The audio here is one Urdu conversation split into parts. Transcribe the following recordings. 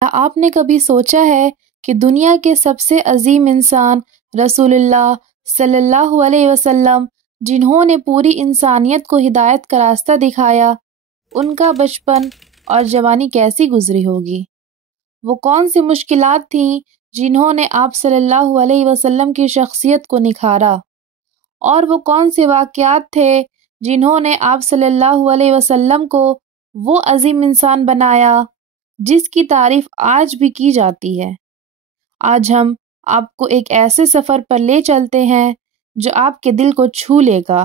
کیا آپ نے کبھی سوچا ہے کہ دنیا کے سب سے عظیم انسان رسول اللہ صلی اللہ علیہ وسلم، جنہوں نے پوری انسانیت کو ہدایت کا راستہ دکھایا، ان کا بچپن اور جوانی کیسی گزری ہوگی؟ وہ کون سی مشکلات تھیں جنہوں نے آپ صلی اللہ علیہ وسلم کی شخصیت کو نکھارا، اور وہ کون سے واقعات تھے جنہوں نے آپ صلی اللہ علیہ وسلم کو وہ عظیم انسان بنایا جس کی تعریف آج بھی کی جاتی ہے؟ آج ہم آپ کو ایک ایسے سفر پر لے چلتے ہیں جو آپ کے دل کو چھو لے گا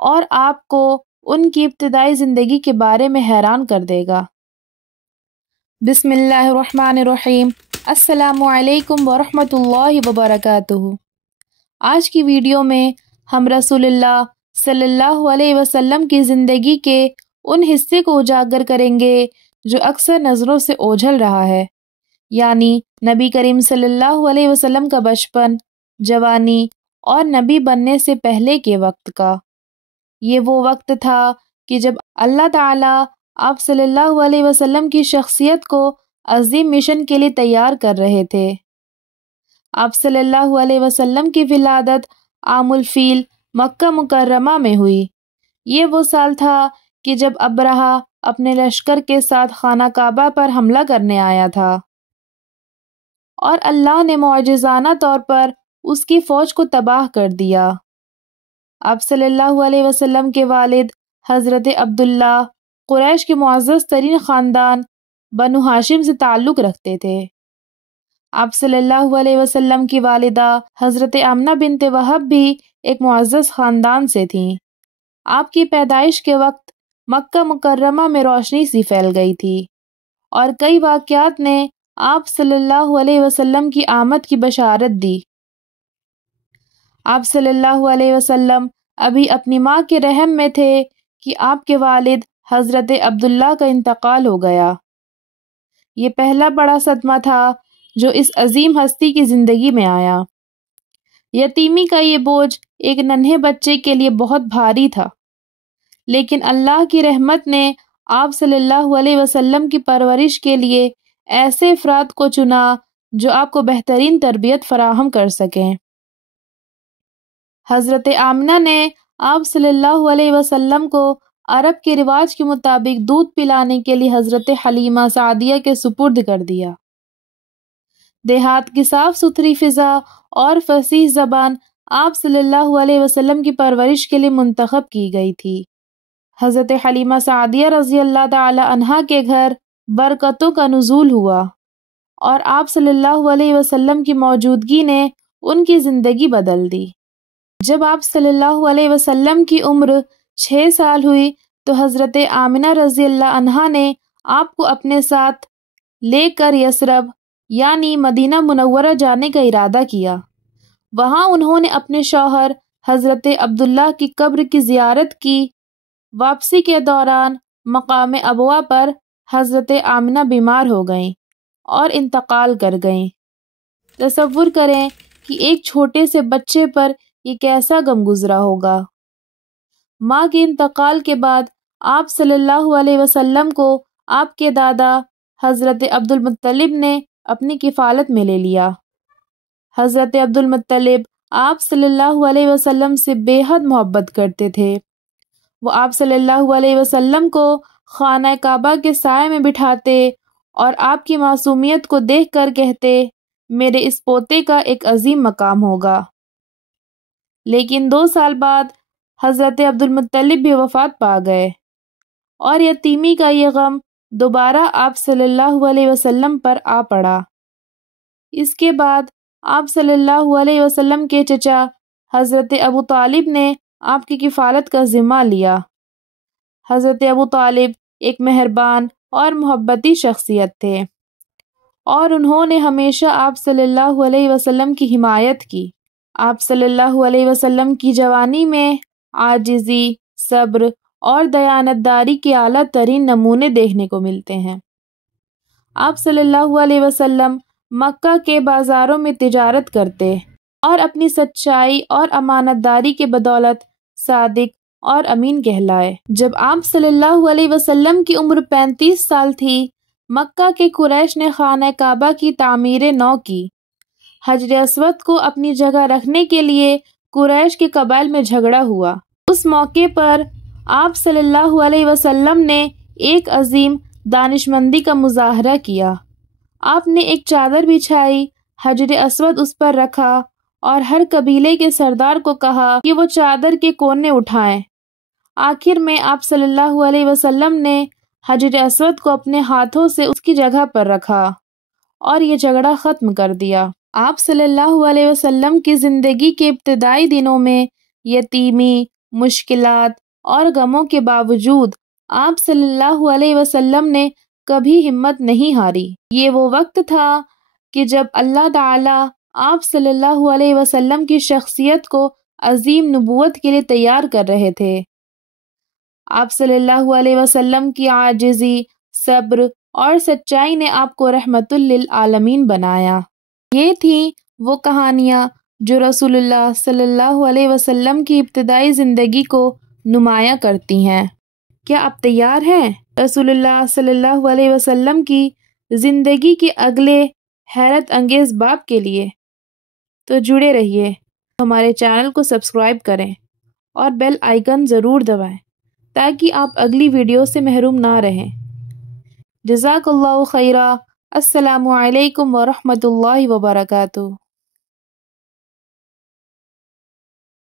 اور آپ کو ان کی ابتدائی زندگی کے بارے میں حیران کر دے گا۔ بسم اللہ الرحمن الرحیم۔ السلام علیکم ورحمۃ اللہ وبرکاتہ۔ آج کی ویڈیو میں ہم رسول اللہ صلی اللہ علیہ وسلم کی زندگی کے ان حصے کو اجاگر کریں گے جو اکثر نظروں سے اوجھل رہا ہے، یعنی نبی کریم صلی اللہ علیہ وسلم کا بچپن، جوانی اور نبی بننے سے پہلے کے وقت کا۔ یہ وہ وقت تھا کہ جب اللہ تعالیٰ آپ صلی اللہ علیہ وسلم کی شخصیت کو عظیم مشن کے لیے تیار کر رہے تھے۔ آپ صلی اللہ علیہ وسلم کی ولادت عام الفیل مکہ مکرمہ میں ہوئی۔ یہ وہ سال تھا کہ جب ابرہہ اپنے لشکر کے ساتھ خانہ کعبہ پر حملہ کرنے آیا تھا، اور اللہ نے معجزانہ طور پر اس کی فوج کو تباہ کر دیا۔ آپ صلی اللہ علیہ وسلم کے والد حضرت عبداللہ قریش کے معزز ترین خاندان بنو ہاشم سے تعلق رکھتے تھے۔ آپ صلی اللہ علیہ وسلم کی والدہ حضرت آمنہ بنت وہب بھی ایک معزز خاندان سے تھیں۔ آپ کی پیدائش کے وقت مکہ مکرمہ میں روشنی سی پھیل گئی تھی، اور کئی واقعات نے آپ صلی اللہ علیہ وسلم کی آمد کی بشارت دی۔ آپ صلی اللہ علیہ وسلم ابھی اپنی ماں کے رحم میں تھے کہ آپ کے والد حضرت عبداللہ کا انتقال ہو گیا۔ یہ پہلا بڑا صدمہ تھا جو اس عظیم ہستی کی زندگی میں آیا۔ یتیمی کا یہ بوجھ ایک ننھے بچے کے لیے بہت بھاری تھا، لیکن اللہ کی رحمت نے آپ صلی اللہ علیہ وسلم کی پرورش کے لیے ایسے افراد کو چنا جو آپ کو بہترین تربیت فراہم کر سکیں۔ حضرت آمنہ نے آپ صلی اللہ علیہ وسلم کو عرب کے رواج کے مطابق دودھ پلانے کے لیے حضرت حلیمہ سعدیہ کے سپرد کر دیا۔ دیہات کی صاف ستھری فضا اور فصیح زبان آپ صلی اللہ علیہ وسلم کی پرورش کے لیے منتخب کی گئی تھی۔ حضرت حلیمہ سعدیہ رضی اللہ تعالی عنہا کے گھر برکتوں کا نزول ہوا، اور آپ صلی اللہ علیہ وسلم کی موجودگی نے ان کی زندگی بدل دی۔ جب آپ صلی اللہ علیہ وسلم کی عمر 6 سال ہوئی تو حضرت آمنہ رضی اللہ عنہا نے آپ کو اپنے ساتھ لے کر یثرب یعنی مدینہ منورہ جانے کا ارادہ کیا۔ وہاں انہوں نے اپنے شوہر حضرت عبداللہ کی قبر کی زیارت کی۔ واپسی کے دوران مقام ابوا پر حضرت آمنہ بیمار ہو گئیں اور انتقال کر گئیں۔ تصور کریں کہ ایک چھوٹے سے بچے پر یہ کیسا غم گزرا ہوگا۔ ماں کے انتقال کے بعد آپ صلی اللہ علیہ وسلم کو آپ کے دادا حضرت عبد المطلب نے اپنی کفالت میں لے لیا۔ حضرت عبد المطلب آپ صلی اللہ علیہ وسلم سے بے حد محبت کرتے تھے۔ وہ آپ صلی اللہ علیہ وسلم کو خانہ کعبہ کے سائے میں بٹھاتے اور آپ کی معصومیت کو دیکھ کر کہتے، میرے اس پوتے کا ایک عظیم مقام ہوگا۔ لیکن 2 سال بعد حضرت عبد المطلب بھی وفات پا گئے، اور یتیمی کا یہ غم دوبارہ آپ صلی اللہ علیہ وسلم پر آ پڑا۔ اس کے بعد آپ صلی اللہ علیہ وسلم کے چچا حضرت ابو طالب نے آپ کی کفالت کا ذمہ لیا۔ حضرت ابو طالب ایک مہربان اور محبتی شخصیت تھے، اور انہوں نے ہمیشہ آپ صلی اللہ علیہ وسلم کی حمایت کی۔ آپ صلی اللہ علیہ وسلم کی جوانی میں عاجزی، صبر اور دیانتداری کے اعلیٰ ترین نمونے دیکھنے کو ملتے ہیں۔ آپ صلی اللہ علیہ وسلم مکہ کے بازاروں میں تجارت کرتے اور اپنی سچائی اور امانت داری کے بدولت صادق اور امین کہلائے۔ جب آپ صلی اللہ علیہ وسلم کی عمر 35 سال تھی مکہ کے قریش نے خانہ کعبہ کی تعمیر نو کی۔ حجر اسود کو اپنی جگہ رکھنے کے لیے قریش کے قبائل میں جھگڑا ہوا۔ اس موقع پر آپ صلی اللہ علیہ وسلم نے ایک عظیم دانشمندی کا مظاہرہ کیا۔ آپ نے ایک چادر بچھائی، حجر اسود اس پر رکھا اور ہر قبیلے کے سردار کو کہا کہ وہ چادر کے کونے اٹھائیں۔ آخر میں آپ صلی اللہ علیہ وسلم نے حجر اسود کو اپنے ہاتھوں سے اس کی جگہ پر رکھا اور یہ جھگڑا ختم کر دیا۔ آپ صلی اللہ علیہ وسلم کی زندگی کے ابتدائی دنوں میں یتیمی، مشکلات اور غموں کے باوجود آپ صلی اللہ علیہ وسلم نے کبھی ہمت نہیں ہاری۔ یہ وہ وقت تھا کہ جب اللہ تعالیٰ آپ صلی اللہ علیہ وسلم کی شخصیت کو عظیم نبوت کے لیے تیار کر رہے تھے۔ آپ صلی اللہ علیہ وسلم کی عاجزی، صبر اور سچائی نے آپ کو رحمت للعالمین بنایا۔ یہ تھیں وہ کہانیاں جو رسول اللہ صلی اللہ علیہ وسلم کی ابتدائی زندگی کو نمایاں کرتی ہیں۔ کیا آپ تیار ہیں رسول اللہ صلی اللہ علیہ وسلم کی زندگی کے اگلے حیرت انگیز باب کے لیے؟ تو جڑے رہیے، ہمارے چینل کو سبسکرائب کریں اور بیل آئیکن ضرور دبائیں تاکہ آپ اگلی ویڈیو سے محروم نہ رہیں۔ جزاک اللہ خیرہ۔ السلام علیکم ورحمۃ اللہ وبرکاتہ۔